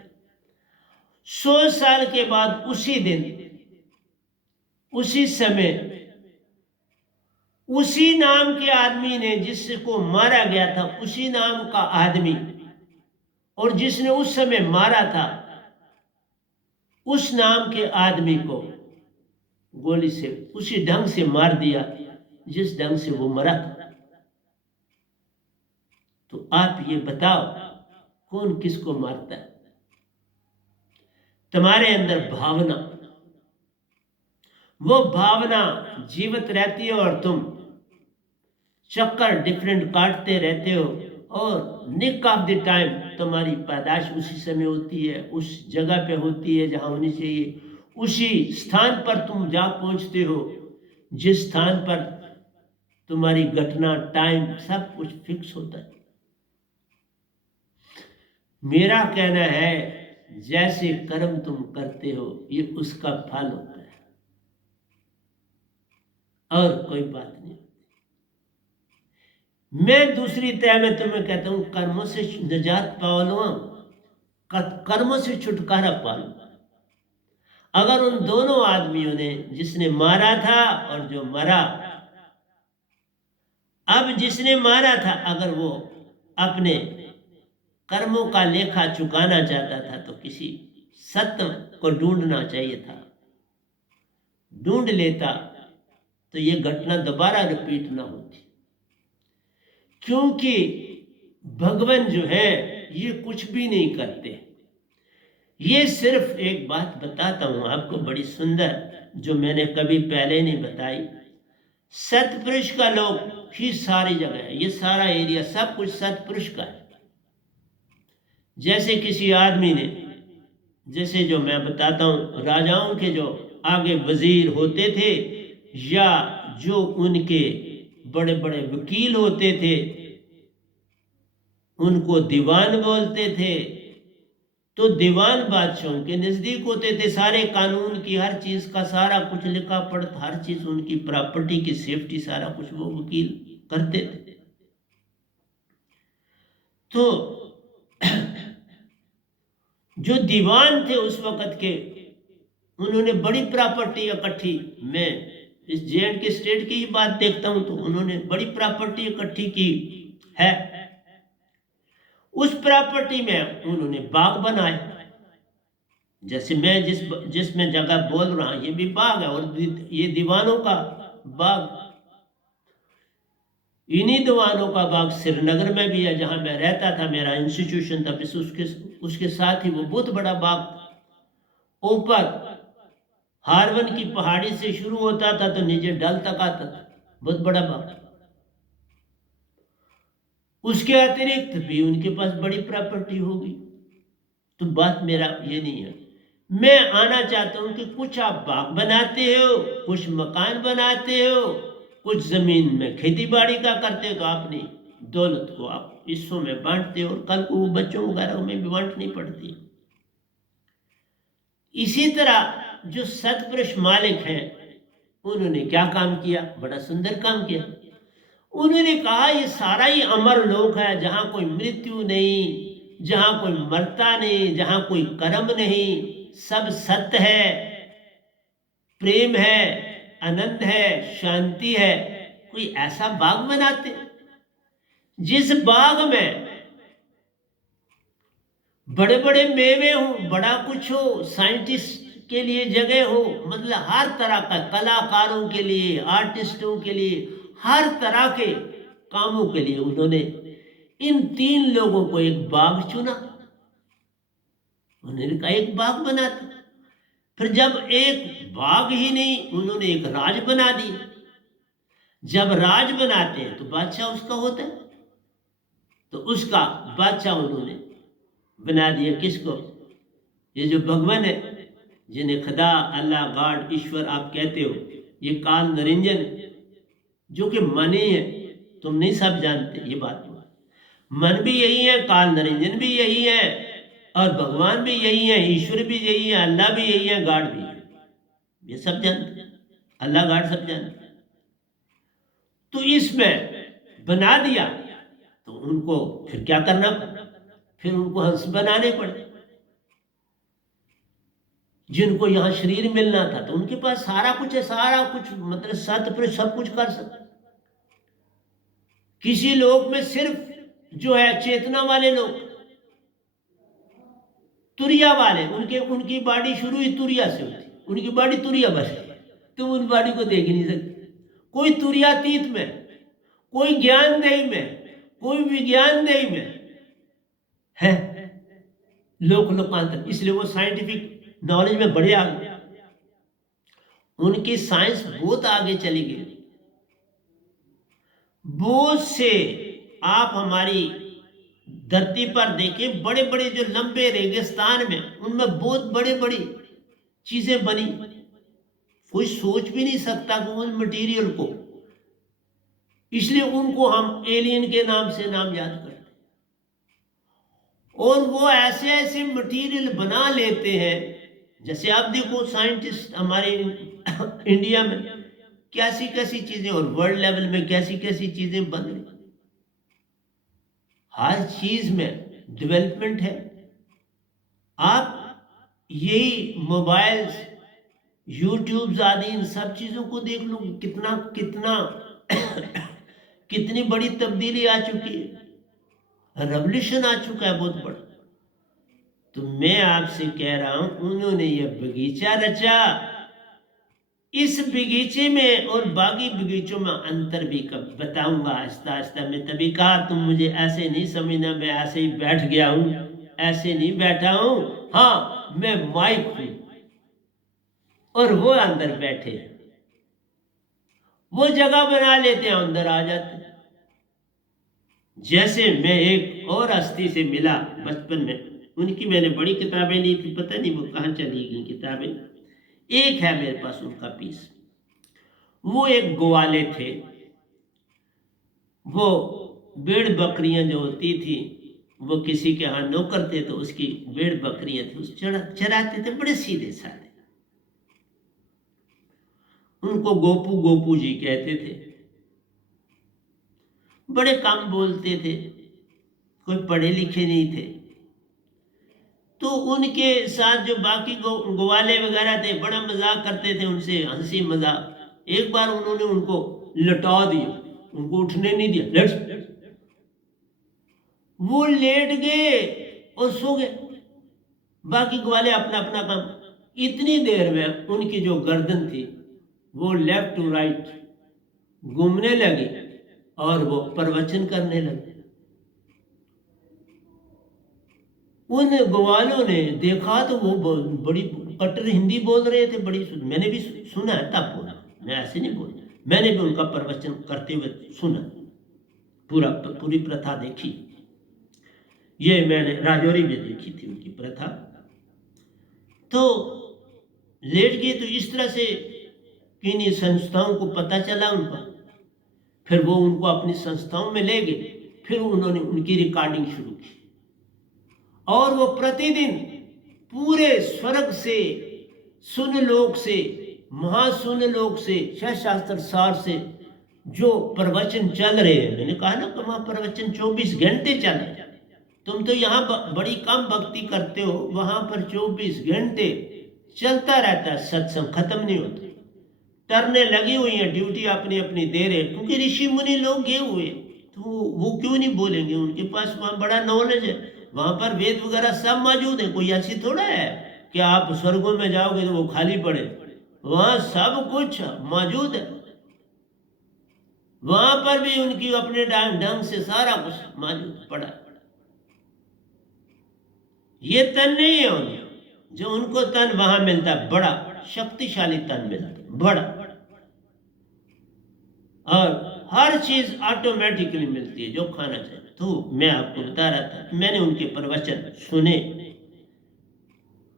100 साल के बाद उसी दिन, उसी समय, उसी नाम के आदमी ने, जिसको मारा गया था, उसी नाम का आदमी, और जिसने उस समय मारा था, उस नाम के आदमी को गोली से उसी ढंग से मार दिया जिस ढंग से वो मरा था। तो आप ये बताओ कौन किसको मारता है? तुम्हारे अंदर भावना, वो भावना जीवित रहती है और तुम चक्कर डिफरेंट काटते रहते हो, और निक ऑफ द टाइम तुम्हारी पैदाइश उसी समय होती है, उस जगह पे होती है जहां होनी चाहिए, उसी स्थान पर तुम जा पहुंचते हो जिस स्थान पर तुम्हारी घटना, टाइम, सब कुछ फिक्स होता है। मेरा कहना है जैसे कर्म तुम करते हो ये उसका फल होता है, और कोई बात नहीं। मैं दूसरी तरह में तुम्हें कहता हूं, कर्मों से निजात पा लो, कर्मों से छुटकारा पा लो। अगर उन दोनों आदमियों ने, जिसने मारा था और जो मरा, अब जिसने मारा था अगर वो अपने कर्मों का लेखा चुकाना चाहता था तो किसी सत्य को ढूंढना चाहिए था, ढूंढ लेता तो ये घटना दोबारा रिपीट ना होती। क्योंकि भगवान जो है ये कुछ भी नहीं करते। ये सिर्फ एक बात बताता हूं आपको बड़ी सुंदर, जो मैंने कभी पहले नहीं बताई। सतपुरुष का लोग ही सारी जगह है, ये सारा एरिया सब कुछ सतपुरुष का है। जैसे किसी आदमी ने, जैसे जो मैं बताता हूं, राजाओं के जो आगे वजीर होते थे या जो उनके बड़े बड़े वकील होते थे उनको दीवान बोलते थे। तो दीवान बादशाहों के नजदीक होते थे, सारे कानून की हर चीज का सारा कुछ लिखा पढ़ता, हर चीज उनकी प्रॉपर्टी की सेफ्टी सारा कुछ वो वकील करते थे। तो जो दीवान थे उस वक्त के, उन्होंने बड़ी प्रॉपर्टी इकट्ठी, मैं इस जे.एंड.के के स्टेट की ही बात देखता हूं तो उन्होंने बड़ी प्रॉपर्टी इकट्ठी की है। उस प्रॉपर्टी में उन्होंने बाग बनाए, जैसे मैं जिसमें जगह बोल रहा हूं ये भी बाग है, और ये दीवानों का बाग, इन्हीं दीवानों का बाग श्रीनगर में भी है जहां मैं रहता था, मेरा इंस्टीट्यूशन था। उसके साथ ही वो बहुत बड़ा बाग ऊपर हारवन की पहाड़ी से शुरू होता था तो नीचे डल तक आता था, बहुत बड़ा बाग। उसके अतिरिक्त भी उनके पास बड़ी प्रॉपर्टी होगी। तो बात मेरा ये नहीं है, मैं आना चाहता हूं कि कुछ आप बाग बनाते हो, कुछ मकान बनाते हो, कुछ जमीन में खेती बाड़ी का करते हो, तो अपनी दौलत को आप हिस्सों में बांटते हो और कल को वो बच्चों वगैरह में भी बांटनी पड़ती है। इसी तरह जो सतपुरुष मालिक हैं उन्होंने क्या काम किया, बड़ा सुंदर काम किया। उन्होंने कहा ये सारा ही अमर लोक है, जहां कोई मृत्यु नहीं, जहां कोई मरता नहीं, जहां कोई कर्म नहीं, सब सत्य है, प्रेम है, आनंद है, शांति है। कोई ऐसा बाग बनाते जिस बाग में बड़े बड़े मेवे हो, बड़ा कुछ हो, साइंटिस्ट के लिए जगह हो, मतलब हर तरह का, कलाकारों के लिए, आर्टिस्टों के लिए, हर तरह के कामों के लिए उन्होंने इन 3 लोगों को एक बाग चुना। उन्होंने कहा एक बाग बनाते। फिर जब एक बाग ही नहीं, उन्होंने एक राज बना दिया। जब राज बनाते हैं तो बादशाह उसका होता है, तो उसका बादशाह उन्होंने बना दिया। किसको? ये जो भगवान है, जिन्हें खुदा, अल्लाह, गॉड, ईश्वर आप कहते हो, ये काल निरंजन जो कि मन ही है। तुम नहीं सब जानते ये बात, मन भी यही है, काल निरंजन भी यही है, और भगवान भी यही है, ईश्वर भी यही है, अल्लाह भी यही है, गॉड भी है। ये सब जानते हैं, अल्लाह गॉड सब जानते हैं। तो इसमें बना दिया तो उनको फिर क्या करना पड़ा, फिर उनको हंस बनाने पड़े। जिनको यहाँ शरीर मिलना था तो उनके पास सारा कुछ है, सारा कुछ मतलब 100% सब कुछ कर सकते। किसी लोक में सिर्फ जो है चेतना वाले लोग, तुरिया वाले, उनकी बॉडी शुरू ही तुरिया से होती, उनकी बॉडी तुरिया बस है, तुम उन बॉडी को देख ही नहीं सकते। कोई तुरियातीत में, कोई ज्ञानदेही में, कोई विज्ञानदेही में है, लोक लोकांतर। इसलिए वो साइंटिफिक नॉलेज में बड़े आगे, उनकी साइंस बहुत आगे चली गई। बहुत से आप हमारी धरती पर देखें, बड़े बड़े जो लंबे रेगिस्तान में, उनमें बहुत बड़े बड़ी चीजें बनी, कोई सोच भी नहीं सकता कि उन मटेरियल को, इसलिए उनको हम एलियन के नाम से नाम याद करते हैं। और वो ऐसे ऐसे मटेरियल बना लेते हैं, जैसे आप देखो साइंटिस्ट हमारे इंडिया में कैसी कैसी चीजें, और वर्ल्ड लेवल में कैसी कैसी चीजें बन रही, हर चीज में डेवलपमेंट है। आप यही मोबाइल्स, यूट्यूब्स आदि इन सब चीजों को देख लो, कितना कितना कितनी बड़ी तब्दीली आ चुकी है, रेवोल्यूशन आ चुका है बहुत बड़ा। तो मैं आपसे कह रहा हूं, उन्होंने ये बगीचा रचा, इस बगीचे में और बाकी बगीचों में अंतर भी कब बताऊंगा आहिस्ता आहिस्ता। मैं तभी कहा तुम मुझे ऐसे नहीं समझना मैं ऐसे ही बैठ गया हूं, ऐसे नहीं बैठा हूं। हाँ, मैं माइक हूं और वो अंदर बैठे, वो जगह बना लेते हैं, अंदर आ जाते हैं। जैसे मैं एक और हस्ती से मिला बचपन में, उनकी मैंने बड़ी किताबें ली थी, पता नहीं वो कहाँ चली गई किताबें। एक है मेरे पास उनका पीस। वो एक ग्वाले थे, वो भेड़ बकरियां जो होती थी, वो किसी के यहाँ नौकर थे, तो उसकी भेड़ बकरियां थी, उस चराते थे, बड़े सीधे साधे। उनको गोपू गोपू जी कहते थे, बड़े कम बोलते थे, कोई पढ़े लिखे नहीं थे। तो उनके साथ जो बाकी ग्वाले वगैरह थे, बड़ा मजाक करते थे उनसे, हंसी मजाक। एक बार उन्होंने उनको लटा दिया, उनको उठने नहीं दिया, लेट। वो लेट गए और सो गए, बाकी ग्वाले अपना अपना काम। इतनी देर में उनकी जो गर्दन थी वो लेफ्ट टू राइट घूमने लगी और वो प्रवचन करने लगे। उन ग्वालों ने देखा तो वो बड़ी कट्टर हिंदी बोल रहे थे, बड़ी मैंने भी सुना है, तब बोला, मैं ऐसे नहीं बोल, मैंने भी उनका प्रवचन करते हुए सुना, पूरी प्रथा देखी। ये मैंने राजौरी में देखी थी उनकी प्रथा। तो लेट गए, तो इस तरह से किन्हीं संस्थाओं को पता चला उनका, फिर वो उनको अपनी संस्थाओं में ले गए, फिर उन्होंने उनकी रिकॉर्डिंग शुरू की, और वो प्रतिदिन पूरे स्वर्ग से, सुन लोक से, महासुन लोक से, शास्त्र सार से जो प्रवचन चल रहे हैं, मैंने कहा ना वहां प्रवचन 24 घंटे चल रहे हैं। तुम तो यहाँ बड़ी कम भक्ति करते हो, वहां पर 24 घंटे चलता रहता है, सत्संग खत्म नहीं होता। टरने लगी हुई है, ड्यूटी अपनी अपनी दे रहे, क्योंकि ऋषि मुनि लोग गए हुए, तो वो क्यों नहीं बोलेंगे, उनके पास वहां बड़ा नॉलेज है, वहां पर वेद वगैरह सब मौजूद है। कोई ऐसी थोड़ा है कि आप स्वर्गों में जाओगे तो वो खाली पड़े, वहां सब कुछ मौजूद है, वहां पर भी उनकी अपने ढंग से सारा कुछ मौजूद पड़ा। ये तन नहीं है उनका, जो उनको तन वहां मिलता है, बड़ा शक्तिशाली तन मिलता है, बड़ा, और हर चीज ऑटोमेटिकली मिलती है जो खाना चाहिए। तो मैं आपको बता रहा था, मैंने उनके प्रवचन सुने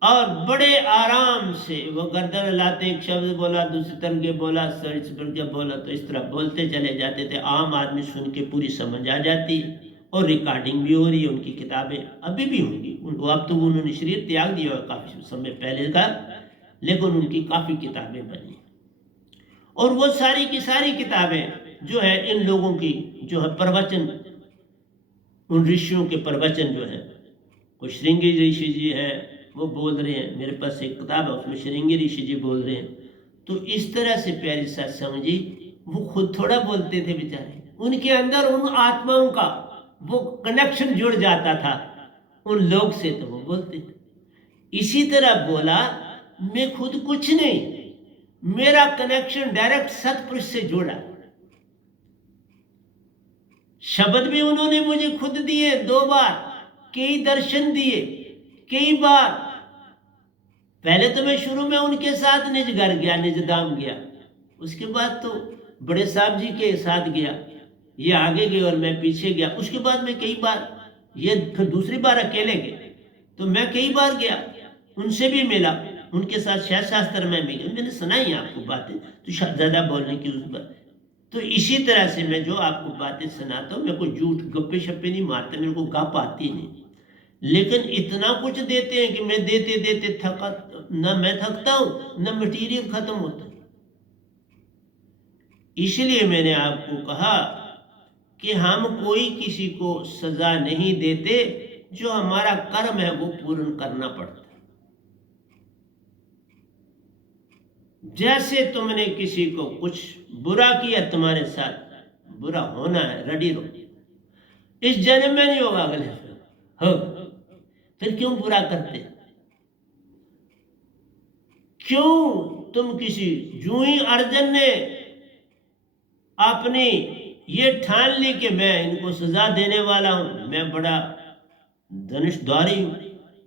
और बड़े आराम से वो गर्दन लाते, एक शब्द बोला, दूसरी तरफ के बोला, सर्च करके बोला, तो इस तरह बोलते चले जाते थे। आम आदमी सुन के पूरी समझ आ जाती, और रिकॉर्डिंग भी हो रही है, उनकी किताबें अभी भी होंगी। अब तो उन्होंने शरीर त्याग दिया काफी समय पहले का, लेकिन उनकी काफी किताबें बनी, और वो सारी की सारी किताबें जो है इन लोगों की जो है प्रवचन उन ऋषियों के प्रवचन जो हैं, कोई श्रृंगी ऋषि जी हैं, वो बोल रहे हैं, मेरे पास एक किताब है उसमें श्रृंगी ऋषि जी बोल रहे हैं। तो इस तरह से प्यारी सत्संग जी, वो खुद थोड़ा बोलते थे बेचारे, उनके अंदर उन आत्माओं का वो कनेक्शन जुड़ जाता था उन लोग से, तो वो बोलते थे। इसी तरह बोला, मैं खुद कुछ नहीं, मेरा कनेक्शन डायरेक्ट सतपुरुष से जुड़ा। शब्द भी उन्होंने मुझे खुद दिए 2 बार, कई दर्शन दिए कई बार। पहले तो मैं शुरू में उनके साथ निज घर गया, निज धाम गया, उसके बाद तो बड़े साहब जी के साथ गया, ये आगे गए और मैं पीछे गया। उसके बाद मैं कई बार, ये फिर दूसरी बार अकेले गए, तो मैं कई बार गया, उनसे भी मिला, उनके साथ शायद शास्त्र में भी गया। मैंने सुनाई आपको बातें, तो ज़्यादा बोलने की उस बात। तो इसी तरह से मैं जो आपको बातें सुनाता हूँ, मेरे को झूठ गप्पे शप्पे नहीं मारते, मेरे को गप आती नहीं, लेकिन इतना कुछ देते हैं कि मैं देते देते थका, न मैं थकता हूँ न मटीरियल खत्म होता। इसलिए मैंने आपको कहा कि हम कोई किसी को सजा नहीं देते, जो हमारा कर्म है वो पूर्ण करना पड़ता है। जैसे तुमने किसी को कुछ बुरा किया, तुम्हारे साथ बुरा होना है, रेडी रहो, इस जन्म में नहीं होगा, अगले हो, फिर क्यों बुरा करते? क्यों तुम किसी, जूं ही अर्जुन ने अपनी ये ठान ली कि मैं इनको सजा देने वाला हूं, मैं बड़ा धनुषधारी हूं,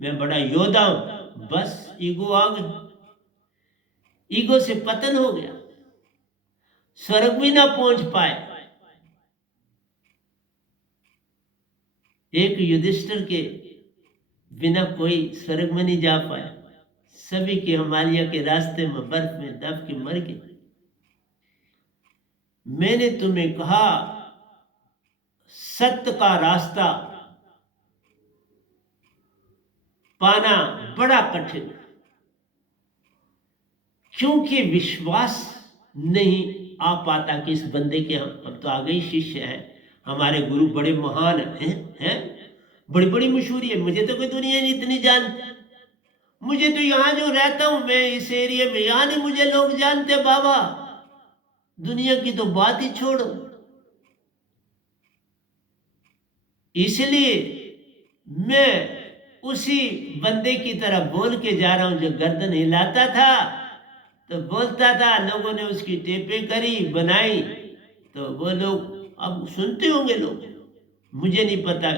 मैं बड़ा योद्धा हूं, बस ईगो आ गई, ईगो से पतन हो गया, स्वर्ग भी ना पहुंच पाए। एक युधिष्ठिर के बिना कोई स्वर्ग में नहीं जा पाया, सभी के हिमालय के रास्ते में बर्फ में दब के मर गए। मैंने तुम्हें कहा सत्य का रास्ता पाना बड़ा कठिन, क्योंकि विश्वास नहीं आ पाता कि इस बंदे के हम तो आगे ही शिष्य हैं, हमारे गुरु बड़े महान हैं, बड़ी बड़ी मशहूरी है, मुझे तो कोई दुनिया नहीं इतनी जानती, मुझे तो यहाँ जो रहता हूं मैं इस एरिया में, यहाँ नहीं मुझे लोग जानते बाबा, दुनिया की तो बात ही छोड़ो। इसलिए मैं उसी बंदे की तरह बोल के जा रहा हूं जो गर्दन हिलाता था, तो बोलता था, लोगों ने उसकी टेपें करी बनाई, तो वो लोग अब सुनते होंगे लोग, मुझे नहीं पता